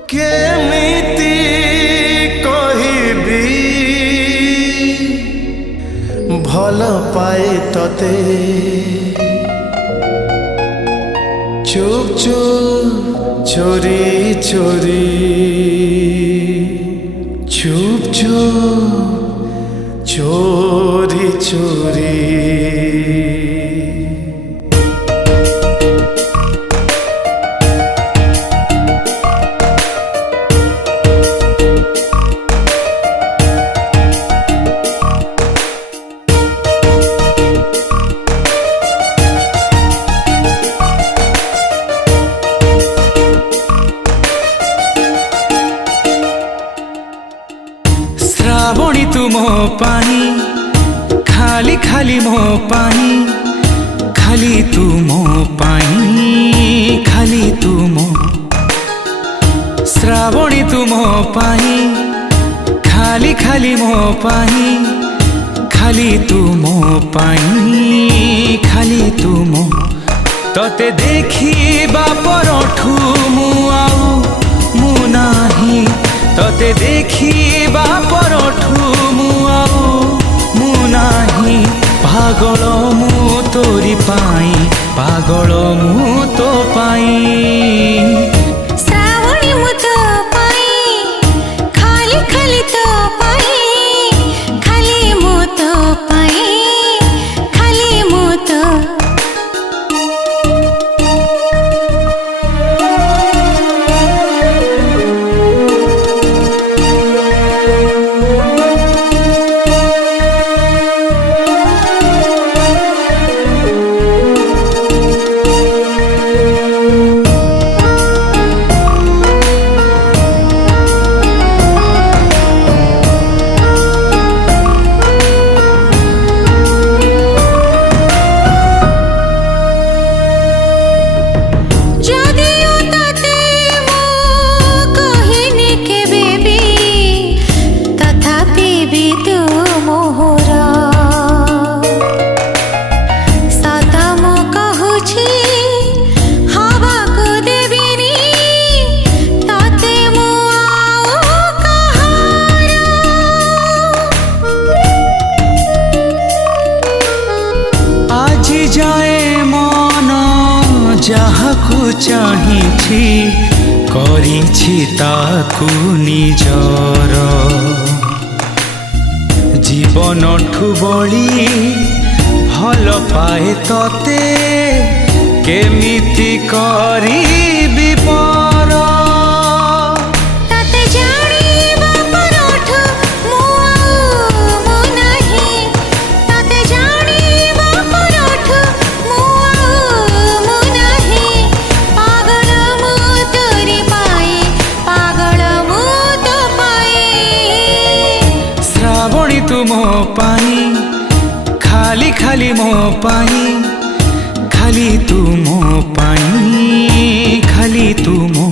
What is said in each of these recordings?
केमिति कहिबी भल पाए तते चुप चुप चोरी चोरी चुप चुप चोरी चोरी। श्रावणी तू मो पानी खाली खाली मो पानी खाली तू मो पानी खाली तू मो श्रावणी तू मो पानी खाली खाली मो पानी खाली तू मो पानी खाली तू मो तते देखिबा परठू मु आउ मु नाही तते देखिबा परठू मु आउ मु नाही पागल मु तोरी पाई पागल मु तो पाई। श्रावणी मु तो पाई खाली खाली तो पाई खाली मु तो पाई खाली मु तो। ଯାହାକୁ ଚାହିଁଛି କରିଛି ତାକୁ ନିଜର ଜୀବନଠୁ ବଳି ଭଲ ପାଏ ତତେ କେମିତି କରିବି ପର। तू मो पानी खाली खाली मो पानी खाली तू मो पानी खाली तू मो।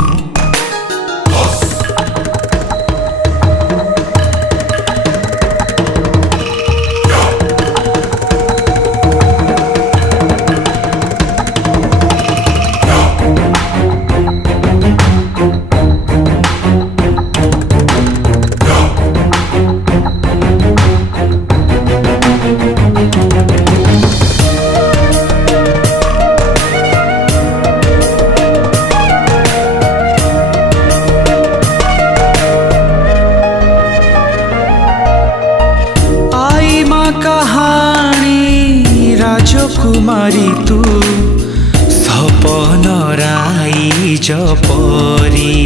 कहानी राजकुमारी तू सपन राइज परी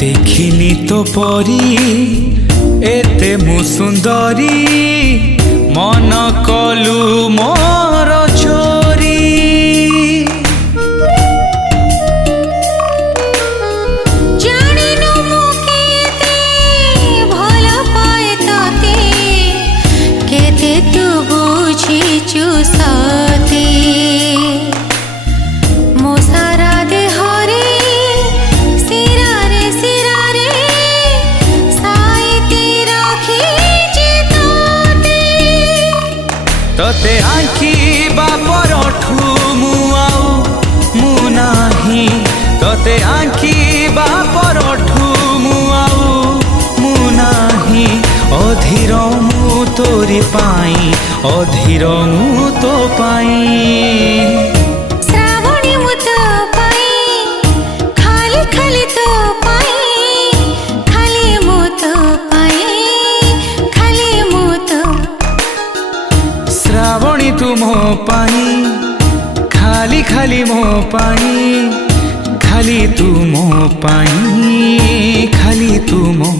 देखिनी तो परी एते मु सुंदरी मन कलु मोर चोरी। तू बुझीचु सती मो सारा देहरे सिरारे सिरारे साइती रखी तते तते आँखि पाई अधीर मु तो पाई श्रावणी मु तो पाई खाली खाली तो पाई खाली मु तो पाई खाली मु तो श्रावणी तू मो पाई खाली खाली मो पाई खाली तू मो पाई खाली तू मो